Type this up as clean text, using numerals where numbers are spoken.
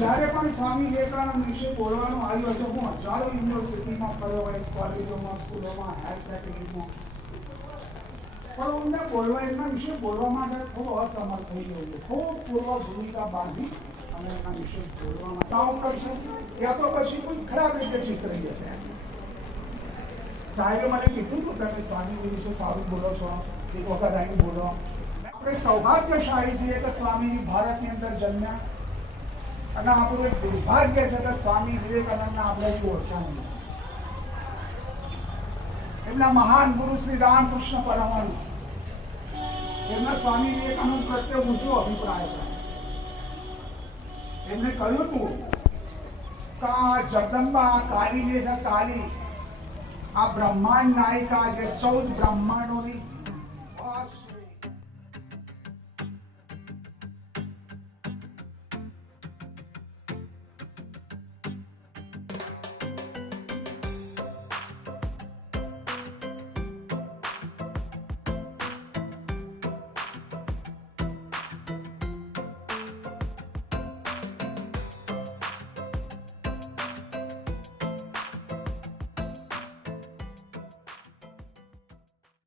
જ્યારે પણ સ્વામી વિવેકાનંદ વિશે બોલવાનું આવ્યું હતું, હું હજારો યુનિવર્સિટીમાં ફર્યો હોય, કોલેજોમાં, સ્કૂલોમાં, હાયર સેકન્ડરીમાં, પણ અમને બોલવા એમના વિશે બોલવા માટે થોડો અસમર્થ થઈ ગયો છે. ખૂબ પૂર્વ ભૂમિકા બાંધી અને એના વિશે બોલવા માટે કામ કરશે, યા તો પછી કોઈ ખરાબ રીતે ચિતરાઈ જશે. સાહેબે મને કીધું હતું તમે સ્વામીજી વિશે સારું બોલો છો, એક વખત આવીને બોલો. આપણે સૌભાગ્યશાળી છીએ કે સ્વામીજી ભારતની અંદર જન્મ્યા, અને આપણું એક દુર્ભાગ્ય છે કે સ્વામી વિવેકાનંદના આપણે ઓળખ્યા નહીં. એમના મહાન ગુરુ શ્રી રામકૃષ્ણ પરમહંસ, એમના સ્વામી વિવેકાનંદ પ્રત્યે ઊંચો અભિપ્રાય હતો. એમને કહ્યું હતું કે આ જગદંબા કાલી જે છે, કાલી આ બ્રહ્માંડ નાયિકા જે 14 બ્રહ્માંડોની